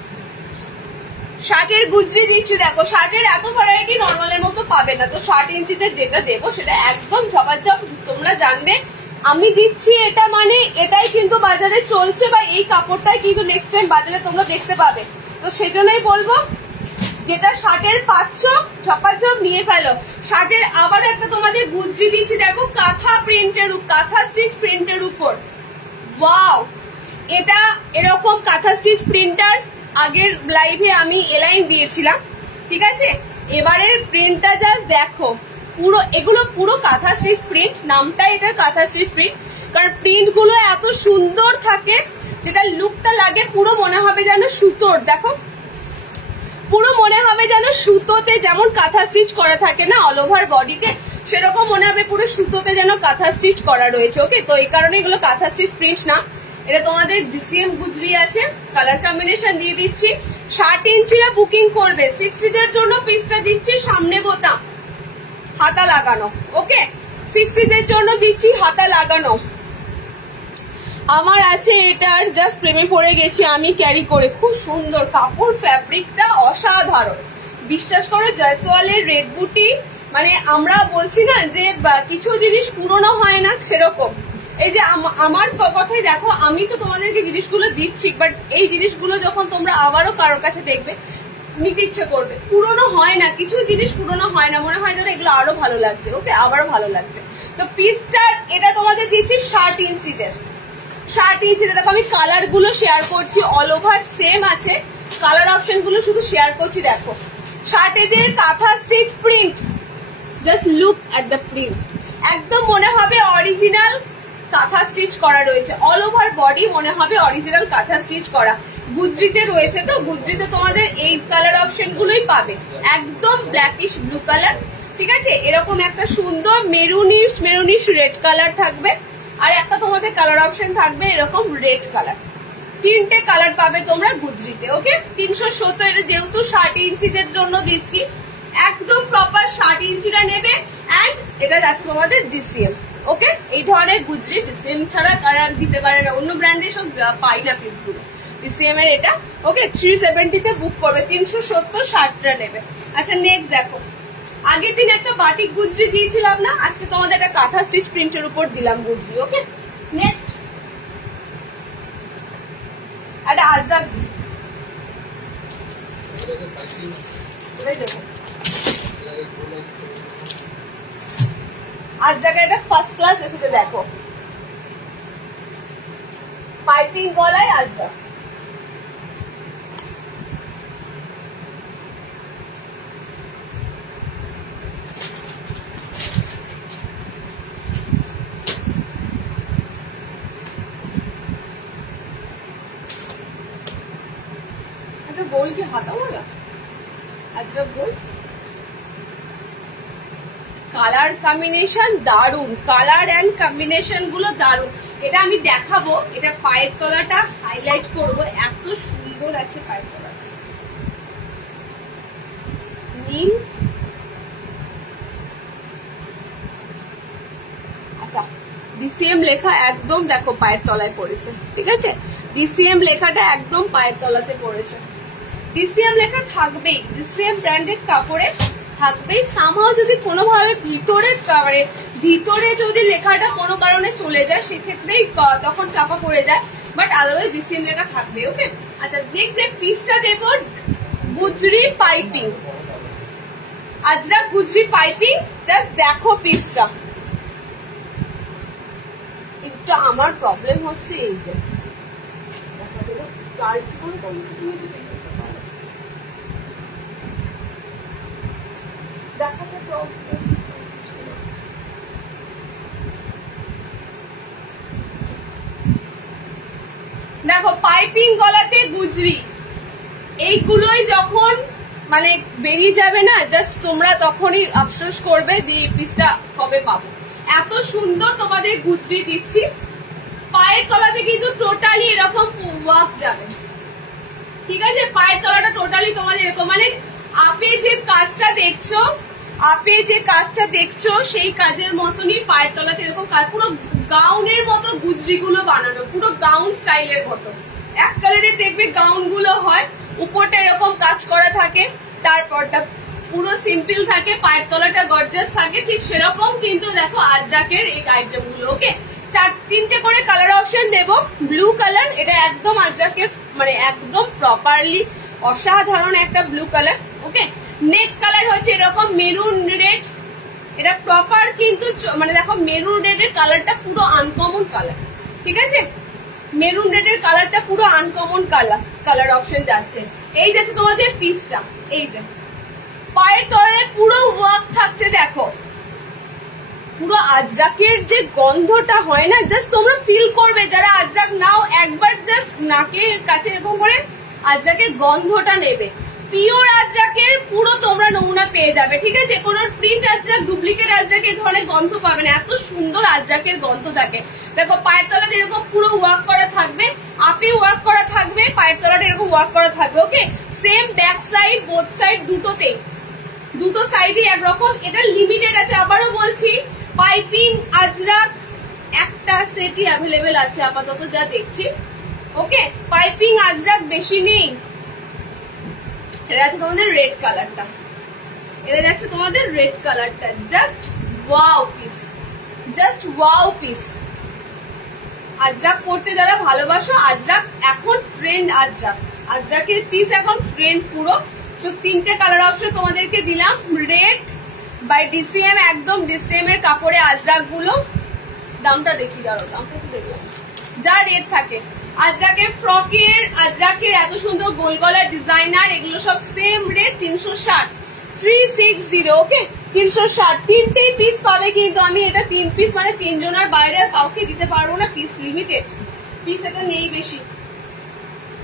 শার্টের গুজরি দিচ্ছি, দেখো শার্টের এত ভ্যারাইটি নর্মালের মতো পাবে না। তো 60 ইঞ্চিতে যেটা দেবো সেটা একদম ঝপাঝপ তোমরা জানবে আমি দিচ্ছি, এটা মানে এটাই কিন্তু বাজারে চলছে, বা এই কাপড়টাই কিন্তু নেক্সট টাইম বাজারে তোমরা দেখতে পাবে। তো সেজন্যই বলবো যেটা শার্টের 500 ঝপাঝপ নিয়ে ফেলো। শার্টের আবার একটা তোমাদের গুজরি দিচ্ছি, দেখো কাঁথা প্রিন্টের, কাঁথা স্টিচ প্রিন্টের উপর, ওয়াও, এটা এরকম কাঁথা স্টিচ প্রিন্টার আগের লাইভে আমি এলাইন দিয়েছিলাম, ঠিক আছে। এবারের প্রিন্টটা জাস্ট দেখো, পুরো এগুলো পুরো কাঁথা স্টিচ প্রিন্ট, নামটাই এটা কাঁথা স্টিচ প্রিন্ট, কারণ প্রিন্ট গুলো এত সুন্দর থাকে, যেটা লুকটা লাগে পুরো মনে হবে যেন সুতোর। দেখো পুরো মনে হবে যেন সুতোতে যেমন কাঁথা স্টিচ করা থাকে না অল ওভার বডিতে, সেরকম মনে হবে পুরো সুতোতে যেন কাঁথা স্টিচ করা রয়েছে। ওকে, তো এই কারণে এগুলো কাঁথা স্টিচ প্রিন্ট না, এটা তোমাদের ডিসিএম গুজরি আছে। কালার কম্বিনেশন দিয়ে দিচ্ছি। 60 ইঞ্চিরা বুকিং করবে। 60 দের জন্য পিসটা দিচ্ছি সামনে বোতাম হাতা লাগানো। ওকে, 60 দের জন্য দিচ্ছি হাতা লাগানো। আমার আছে এটার জাস্ট প্রেমে পড়ে গেছি আমি ক্যারি করে, খুব সুন্দর কাপড়, ফ্যাব্রিকটা অসাধারণ। বিশ্বাস করো জয়সওয়ালের রেড বুটি, মানে আমরা বলছি না যে কিছু জিনিস পুরনো হয় না, সেরকম। এই যে আমার কথাই দেখো, আমি তো তোমাদেরকে জিনিসগুলো দিচ্ছি, বাট এই জিনিসগুলো যখন তোমরা আবারও কারোর কাছে দেখবে নিতে ইচ্ছে করবে। পুরনো হয় না, কিছু জিনিস পুরনো হয় না, মনে হয় যেন এগুলো আরো ভালো লাগছে। ওকে, আবারও ভালো লাগছে। তো পিসটার এটা তোমাদের দিচ্ছি 60 ইঞ্চিতে। 60 ইঞ্চিতে দেখো আমি কালার গুলো শেয়ার করছি, অল ওভার সেম আছে, কালার অপশন গুলো শুধু শেয়ার করছি। দেখো 60 দের কাঁথা stitch print, just look at the print, একদম মনে হবে অরিজিনাল কাঁথা স্টিচ করা রয়েছে। অল ওভার বডি মনে হবে অরিজিনাল কাঁথা স্টিচ করা। গুজরিতে রয়েছে, তো গুজরিতে তোমাদের এই কালার অপশন গুলোই পাবে, একদম ব্ল্যাকিশ ব্লু কালার। ঠিক আছে, এরকম একটা সুন্দর মেরুনিশ রেড কালার থাকবে, আর একটা তোমাদের কালার অপশন থাকবে এরকম রেড কালার। 3টে কালার পাবে তোমরা গুজরিতে। ওকে, 370 যেহেতু 60 ইঞ্চিদের জন্য দিচ্ছি, একদম প্রপার 60 ইঞ্চিটা নেবে। অ্যান্ড এটা যাচ্ছে তোমাদের ডিসিএম। ওকে, এই ধরনের গুজরি ডিসিএম ছাড়া কালার দিতে পারে না, অন্য ব্র্যান্ডে সব পাই না পিসগুলো, ডিসিএম এর এটা। ওকে, 370 তে বুক করবে, 370 60টা নেবে। আচ্ছা নেক্সট দেখো, আগের দিন একটা বাটিক গুজরি দিয়েছিলাম না, আজকে তোমাদের একটা কাঁথা স্টিচ প্রিন্টের উপর দিলাম গুজরি। ওকে, নেক্সট একটা আজরাক দেখো, আজরাকের একটা ফার্স্ট ক্লাস এসেছে। দেখো পাইপিং গলায় আজরাক, गोल की हाथा होगा अजरक गोल। কালার কম্বিনেশন দারুন, কালার এন্ড কম্বিনেশন গুলো দারুন। এটা আমি দেখাবো, এটা পায়ের তলাটা হাইলাইট করব, এত সুন্দর আছে পায়ের তলাটা। নীল, আচ্ছা ডিসিএম লেখা একদম দেখো পায়ের তলায় পড়েছে। ঠিক আছে, ডিসিএম লেখাটা একদম পায়ের তলাতে পড়েছে। ডিসিএম লেখা থাকবেই, ডিসিএম ব্র্যান্ডেড কাপড়ে থাকবেই। সামহাও যদি কোনোভাবে ভিতরে যদি লেখাটা কোনো কারণে চলে যায়, সেক্ষেত্রেই তখন চাপা পড়ে যায়, বাট আদারওয়াইজ ডিসিএম লেখা থাকবে। ওকে, আচ্ছা নেক্সট এই পিসটা দেব গুজরি পাইপিং, আজরাক গুজরি পাইপিং। জাস্ট দেখো পিসটা, একটু আমার প্রবলেম হচ্ছে এই যে দেখাতে প্রবলেম। দেখো পাইপিং গলাতে গুজরি, এইগুলোই যখন মানে বেরিয়ে যাবে না, জাস্ট তোমরা তখনই আফসোস করবে যে পিসটা কবে পাবো। এত সুন্দর তোমাদের গুজরি দিচ্ছি। পায়ের তলাতে কিন্তু টোটালি এরকম ওয়ার্ক যাবে। ঠিক আছে, পায়ের তলাটা টোটালি তোমাদের এরকম, মানে আপে যে কাজটা দেখছো সেই কাজের মতনই পায়ের তলাতে এরকম কাজ, পুরো গাউনের মতো গুজরি গুলো বানানো, পুরো গাউন স্টাইলের মতো। এক কালারের দেখবে গাউন গুলো হয়, উপরটা এরকম কাজ করা থাকে, তারপরটা পুরো সিম্পল থাকে, পায়ের তলাটা গর্জাস থাকে। ঠিক সেরকম কিন্তু দেখো আজরাকের এই আইটেম গুলো। ওকে, 3টে করে কালার অপশন দেব। ব্লু কালার, এটা একদম আজরাকের মানে একদম প্রপারলি অসাধারণ একটা ব্লু কালার। ওকে, নেক্সট কালার হচ্ছে এরকম মেরুন রেড, এটা প্রপার কিন্তু মানে দেখো মেরুন রেড এর কালারটা পুরো আনকমন কালার। ঠিক আছে, মেরুন রেড এর কালারটা পুরো আনকমন কালার অপশন যাচ্ছে। এই যাচ্ছে তোমাদের পিসটা, এই যে পায়ের তলায় পুরো ওয়ার্ক থাকছে। দেখো পুরো আজরাকের যে গন্ধটা হয় না, জাস্ট তোমরা ফিল করবে যারা আজরাক নাও, একবার জাস্ট নাকের কাছে এরকম করে আজরাকের গন্ধটা নেবে। পিওর আজরাকের পুরো তোমরা নমুনা পেয়ে যাবে, ঠিক আছে? কোনো প্রিন্ট আজরাক, ডুপ্লিকেট আজরাক এই ধরনের গন্ধ পাবে না, এত সুন্দর আজরাকের গন্ধ থাকে। দেখো পায়ের তলাতে এরকম পুরো ওয়ার্ক করা থাকবে, আপে ওয়ার্ক করা থাকবে, পায়ের তলাটা এরকম ওয়ার্ক করা থাকবে। Okay, same back side, both side দুটোতেই, দুটো সাইডে একরকম। এটা লিমিটেড আছে, আবারও বলছি, পাইপিং আজরাক একটা সেটই অ্যাভেলেবেল আছে আপাতত যা দেখছি। ওকে, পাইপিং আজরাক বেশি নেই। এটা আছে তোমাদের রেড কালারটা, এটা যাচ্ছে তোমাদের রেড কালারটা, just wow piece, just wow piece. Ajrak পড়তে যারা ভালোবাসো, আজরাক এখন ট্রেন্ড, আজরাক, আজরাকের পিস এখন ট্রেন্ড পুরো। তো তিনটে কালার অপশন তোমাদেরকে দিলাম, রেড বাই ডিসিএম, একদম ডিসিএম এর কাপড়ে আজরাক গুলো। দামটা দেখি, দাঁড়ো দামটা তো দেখলাম, যা রেট থাকে। আজরাকের ফ্রকের, আজরাকের এত সুন্দর গোল গলার ডিজাইনার, এগুলো সব সেম রেট 360, 360। ওকে, 360 তিনটেই পিস পাবে, কিন্তু আমি এটা 3 পিস মানে 3 জনের বাইরে আর কাউকে দিতে পারবো না, পিস লিমিটেড, পিস এটা নেই বেশি।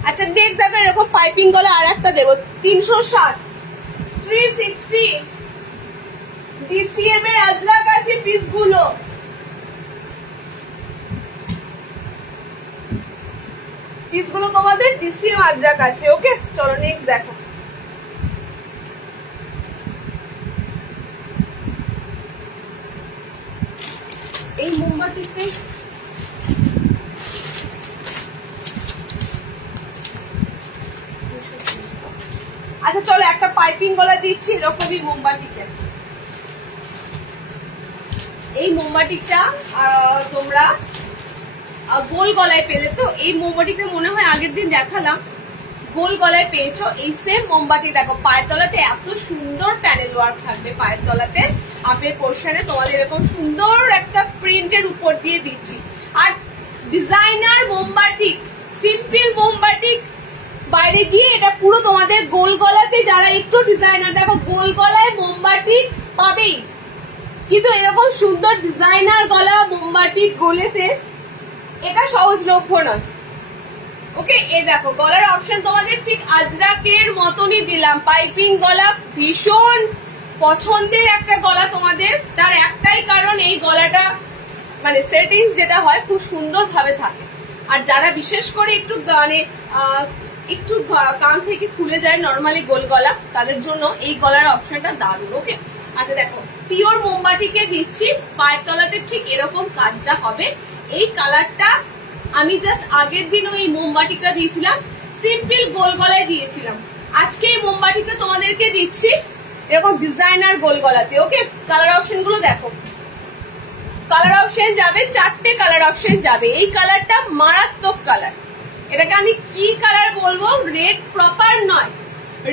আচ্ছা নেক্সট দেখো, এরকম পাইপিং গলা আর একটা দেবো, 360, 360 ডিসিএম এর আজরাক আছে পিস গুলো। পিসগুলো তোমাদের ডিসিএম আজরাক আছে। ওকে, চলো নেক্সট দেখো। এই মোমবাতিতে আচ্ছা চলো একটা পাইপিং গলা দিচ্ছি এরকমই মোমবাতিতে। এই মোমবাতিটা তোমরা গোল গলায় পেলে তো, এই মোমবাতিটা মনে হয় আগের দিন দেখালাম, গোল গলায় পেয়েছো। এই সেম মোমবাতি দেখো, পায়ের তলাতে এত সুন্দর প্যানেল ওয়ার্ক থাকবে, পায়ের তলাতে আপের পোর্শনে তোমাদের এরকম সুন্দর একটা প্রিন্টের উপর দিয়ে দিচ্ছি। আর ডিজাইনার মোমবাতি, সিম্পল মোমবাতি বাইরে গিয়ে এটা পুরো তোমাদের গোল গলাতে, যারা একটু ডিজাইনার, দেখো গোল গলায় মোমবাতি পাবেই, কিন্তু এরকম সুন্দর ডিজাইনার গলা মোমবাতি গোলেতে এটা সহজলভ্য নয়। ওকে, এ দেখো গলার অপশন তোমাদের ঠিক আজরাকের মতনই দিলাম, পাইপিং গলা, ভীষণ পছন্দের একটা গলা তোমাদের। তার একটাই কারণ, এই গলাটা মানে সেটিংস যেটা হয় খুব সুন্দর ভাবে থাকে। আর যারা বিশেষ করে একটু মানে একটু কান থেকে খুলে যায় নর্মালি গোল গলা, তাদের জন্য এই গলার অপশনটা দারুণ। ওকে, আচ্ছা দেখো পিওর মোমবাতিকে দিচ্ছি, পায়ের তলাতে ঠিক এরকম কাজটা হবে। এই কালারটা আমি জাস্ট আগের দিন ওই মোমবাতিটা দিয়েছিলাম, সিম্পল গোল গলায় দিয়েছিলাম। আজকে এই মোমবাতিটা তোমাদেরকে দিচ্ছি এরকম ডিজাইনার গোল গলাতে। ওকে, কালার অপশন গুলো দেখো, কালার অপশন যাবে 4টে কালার অপশন যাবে। এই কালারটা মারাত্মক কালার, এটাকে আমি কি কালার বলবো, রেড প্রপার নয়,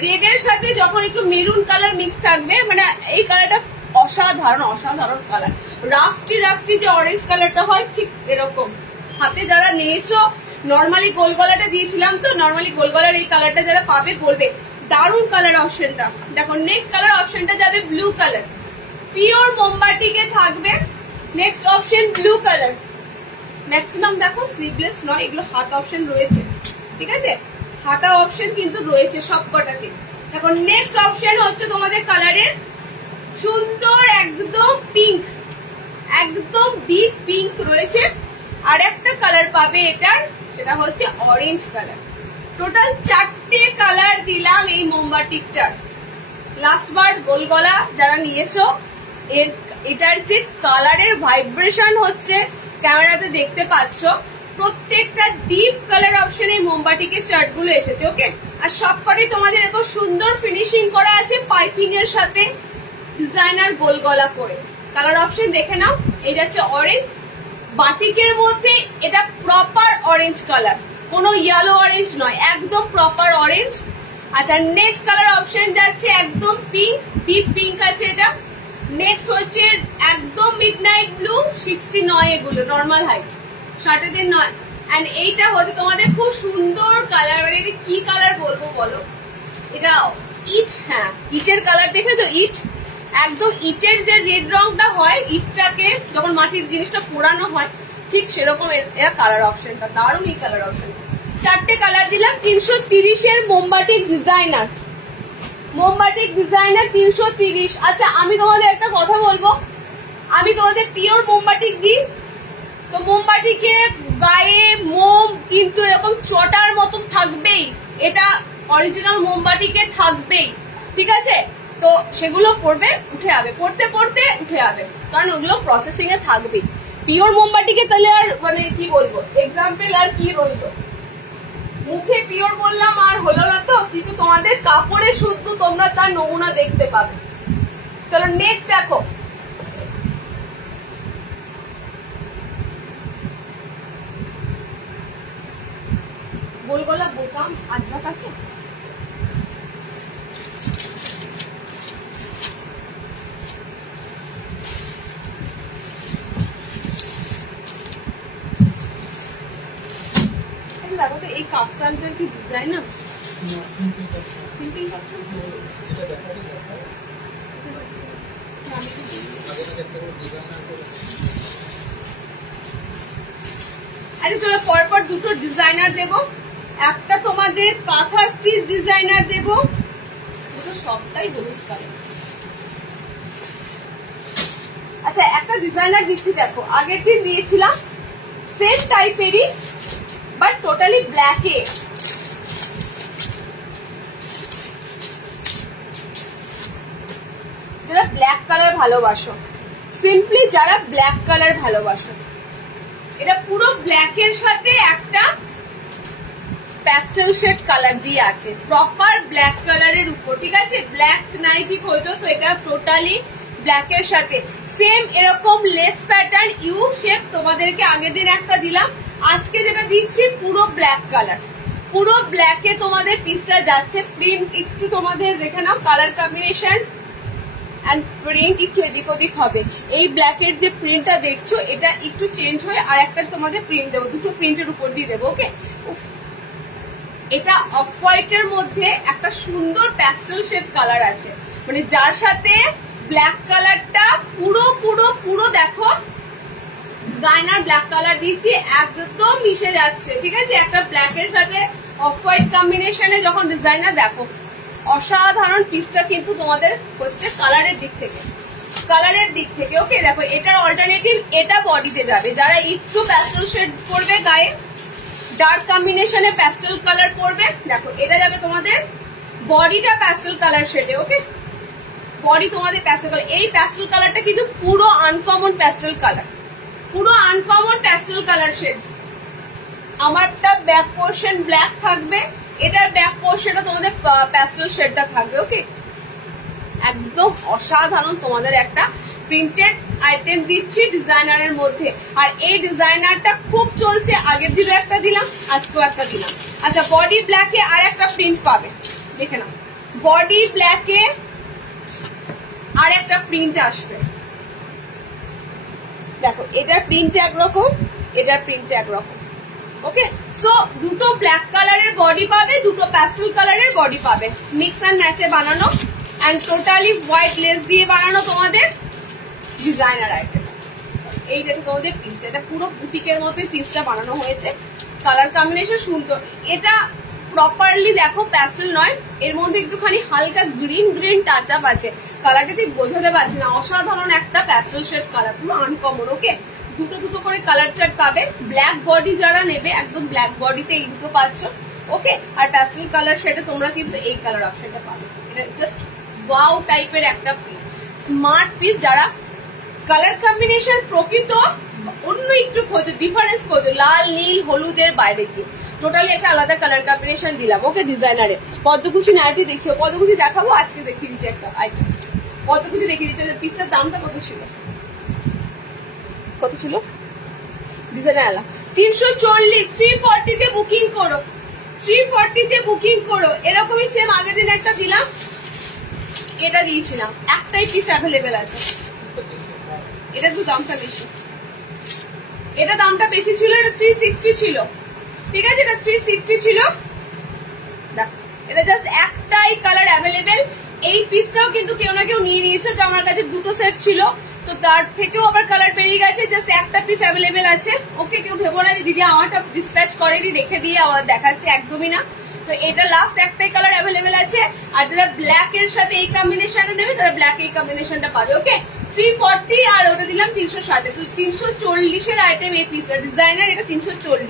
রেডের সাথে যখন একটু মেরুন কালার মিক্স থাকবে, মানে এই কালারটা অসাধারণ, অসাধারণ কালার। রাস্টি রাস্টি যে অরেঞ্জ কালারটা হয় ঠিক এরকম। হাতে যারা নিয়েছো, নর্মালি গোল গলাটা দিয়েছিলাম তো, নর্মালি গোল গলার এই কালারটা যারা পাবে বলবে দারুণ কালার অপশনটা। দেখো নেক্সট কালার অপশনটা যাবে ব্লু কালার, পিওর মোমবাতিকে থাকবে। Next option blue colour, maximum দেখো স্লিভলেস নয়, এগুলো হাত অপশন রয়েছে, ঠিক আছে, হাতা অপশন কিন্তু রয়েছে সবকটাতে। দেখো নেক্সট অপশন হচ্ছে তোমাদের কালারের সুন্দর একদম পিঙ্ক, একদম ডিপ পিঙ্ক রয়েছে। আর একটা কালার পাবে এটার, সেটা হচ্ছে অরেঞ্জ কালার। টোটাল 4টে কালার দিলাম এই মোমবাতিটার। লাস্ট বার গোল গলা যারা নিয়েছো, এটার যে কালারের ভাইব্রেশন হচ্ছে ক্যামেরাতে দেখতে পাচ্ছ, প্রত্যেকটা ডিপ কালার অপশনে মোমবাতিকে চার্টগুলো এসেছে। ওকে, আর সবকটাই তোমাদের এত সুন্দর ফিনিশিং করা আছে পাইপিং এর সাথে ডিজাইনার গোল গলা করে। কালার অপশন দেখে নাও, এটা হচ্ছে অরেঞ্জ, বাটিকের মধ্যে এটা প্রপার অরেঞ্জ কালার, কোনো ইয়েলো অরেঞ্জ নয়, একদম প্রপার অরেঞ্জ। আচ্ছা নেক্সট কালার অপশন যাচ্ছে একদম পিঙ্ক, ডিপ পিঙ্ক আছে এটা। নেক্সট হচ্ছে একদম মিডনাইট ব্লু, 69 এগুলো নর্মাল হাইট, শার্টেদের নয়। এন্ড এইটা হচ্ছে তোমাদের খুব সুন্দর কালার, মানে এটা কি কালার বলবো বলো, এটা ইট, হ্যাঁ ইটের কালার দেখে তো, ইট একদম ইটের যে রেড রংটা হয়, ইটটাকে যখন মাটির জিনিসটা পোড়ানো হয় ঠিক সেরকম এরা কালার অপশনটা দারুণ। এই কালার অপশন 4টে কালার দিলাম। 330 এর মোমবাটিক ডিজাইনার, মোমবাটিক ডিজাইনার 330। আচ্ছা আমি তোমাদের একটা কথা বলবো, আমি তোমাদের পিওর মোমবাটিক দিই তো মোমবাটিকে গায়ে মোম কিন্তু এরকম চটার মতন থাকবেই, এটা অরিজিনাল মোমবাটিকে থাকবেই, ঠিক আছে? তো সেগুলো পড়বে উঠে যাবে, পড়তে পড়তে উঠে যাবে, কারণ ওগুলো প্রসেসিং এ থাকবেই। পিওর মোমবাটিকে তাহলে আর মানে কি বলবো, এক্সাম্পল আর কি রইল, মুখে পিওর বললাম আর হলো না তো, কিন্তু তোমাদের কাপড়ে শুদ্ধ তোমরা তার নমুনা দেখতে পাবে। চলো নেক্সট দেখো, গোলগোলা বোতাম আজরাক আছে। দেখো তো এই কাপ্তানটার কি ডিজাইন না, সিম্পল কাপ্তান। আরে চলো পরপর দুটো ডিজাইনার দেবো, একটা তোমাদের কাঁথা স্টিচ ডিজাইনার দেবো, তো সবটাই হলুদ কালার। আচ্ছা একটা ডিজাইনার দিচ্ছি, দেখো আগের দিন দিয়েছিলাম সেম টাইপেরই বাট টোটালি ব্ল্যাকে। যারা ব্ল্যাক কালার ভালোবাসো, সিম্পলি যারা ব্ল্যাক কালার ভালোবাসো, এটা পুরো ব্ল্যাকের সাথে একটা প্যাস্টেল শেড কালার দিয়ে আছে, প্রপার ব্ল্যাক কালারের উপর, ঠিক আছে? ব্ল্যাক নাইটি খোঁজো তো এটা টোটালি ব্ল্যাকের সাথে সেম এরকম লেস প্যাটার্ন ইউ শেপ। তোমাদেরকে আগের দিন একটা দিলাম, আজকে যেটা দিচ্ছি পুরো ব্ল্যাক কালার, পুরো ব্ল্যাকে তোমাদের পিসটা যাচ্ছে। প্রিন্ট একটু তোমাদের দেখে নাও, কালার কম্বিনেশন এন্ড প্রিন্ট একটু এদিক ওদিক হবে। এই ব্ল্যাকের যে প্রিন্টটা দেখছো এটা একটু চেঞ্জ হয়ে আর একটা তোমাদের প্রিন্ট দেবো, দুটো প্রিন্টের উপর দিয়ে দেবো, ওকে? এটা অফ হোয়াইটের মধ্যে একটা সুন্দর প্যাস্টেল শেড কালার আছে, মানে যার সাথে ব্ল্যাক কালারটা পুরো পুরো পুরো দেখো ডিজাইনার ব্ল্যাক কালার দিয়েছি, একদম মিশে যাচ্ছে, ঠিক আছে? একটা ব্ল্যাকের সাথে অফ হোয়াইট কম্বিনেশনে যখন ডিজাইনার দেখো অসাধারণ পিসটা কিন্তু তোমাদের হচ্ছে কালারের দিক থেকে, কালারের দিক থেকে, ওকে? দেখো এটার অল্টারনেটিভ এটা বডিতে যাবে, যারা একটু প্যাস্টেল শেড করবে গায়ে, ডার্ক কম্বিনেশনে প্যাস্টেল কালার পড়বে, দেখো এটা যাবে তোমাদের বডিটা প্যাস্টেল কালার শেডে, ওকে? বডি তোমাদের প্যাস্টেল কালার। এই প্যাস্টেল কালারটা কিন্তু পুরো আনকমন প্যাস্টেল কালার, পুরো আনকমন প্যাস্টেল কালার শেড। আমারটা ব্যাক পোর্শন ব্ল্যাক থাকবে, এটার ব্যাক পোর্শনটা তোমাদের প্যাস্টেল শেডটা থাকবে, ওকে? একদম অসাধারণ তোমাদের একটা প্রিন্টেড আইটেম দিচ্ছি ডিজাইনারের মধ্যে। আর এই ডিজাইনারটা খুব চলছে, আগের দিনও একটা দিলাম, আজকেও একটা দিলাম। আচ্ছা বডি ব্ল্যাকে আর একটা প্রিন্ট পাবে, দেখে নাও, বডি ব্ল্যাকে আর একটা প্রিন্ট আসবে, দেখো এটার প্রিন্ট একরকম, এটার প্রিন্ট একরকম, ওকে? সো দুটো ব্ল্যাক কালারের বডি পাবে, দুটো প্যাস্টেল কালারের বডি পাবে, মিক্স অ্যান্ড ম্যাচে বানানো এন্ড টোটালি হোয়াইট লেস দিয়ে বানানো তোমাদের ডিজাইনার আইটেম। এই যে তোমাদের পিসটা, এটা পুরো বুটিকের মতোই পিসটা বানানো হয়েছে, কালার কম্বিনেশন সুন্দর। এটা প্রপারলি দেখো প্যাস্টেল নয়, এর মধ্যে একটুখানি হালকা গ্রিন গ্রিন টাচ আপ আছে, কালারটা ঠিক বোঝাতে পারছি না, অসাধারণ একটা প্যাস্টেল শেড কালার, পুরো আনকমন, ওকে? দুটো দুটো করে কালার চার্ট পাবে, ব্ল্যাক বডি যারা নেবে একদম ব্ল্যাক বডিতে এই দুটো পাচ্ছ, ওকে? আর প্যাস্টেল কালার শেডে তোমরা কিন্তু এই কালার অপশনটা পাবে। এটা জাস্ট ওয়াও টাইপের একটা পিস, স্মার্ট পিস। যারা কালার কম্বিনেশন প্রকৃত অন্য একটু খোঁজো, ডিফারেন্স খোঁজো, লাল নীল হলুদের বাইরে গিয়ে টোটালি একটা আলাদা কালার কম্বিনেশন দিলাম, ওকে? ডিজাইনারে পদ্মকুচি নাইটি দেখিও, পদ্মকুচি দেখাবো আজকে, দেখিয়ে দিচ্ছি একটা আইটেম, পদ্মকুচি দেখিয়ে দিচ্ছি। পিসটার দামটা কত ছিল, কত ছিল ডিজাইনার আলা? 340, 340 তে বুকিং করো, 340 তে বুকিং করো। এরকমই সেম আগের দিন একটা দিলাম, এটা দিয়েছিলাম, একটাই পিস অ্যাভেলেবেল আছে। এটা একটু দামটা বেশি, এটা দামটা বেশি ছিল, এটা 360 ছিল, ঠিক আছে? এটা 360 ছিল, এটা জাস্ট একটাই কালার অ্যাভেলেবেল, এই পিসটাও কিন্তু কেউ না কেউ নিয়ে নিয়েছে, তো আমার কাছে দুটো সেট ছিল, তো তার থেকেও আবার কালার বেরিয়ে গেছে, জাস্ট একটা পিস অ্যাভেলেবেল আছে। ওকে, কেউ ভেবো না যে দিদি আমারটা ডিসপ্যাচ করেনি রেখে দিয়ে আবার দেখাচ্ছে, একদমই না। তো এটা লাস্ট একটাই কালার অ্যাভেলেবেল আছে, আর যারা ব্ল্যাক এর সাথে এই কম্বিনেশনটা নেবে তারা ব্ল্যাক এই কম্বিনেশনটা পাবে। ওকে, 340 আর ওটা দিলাম 360, তো 340 এর আইটেম এই পিসটা ডিজাইনার, এটা 340।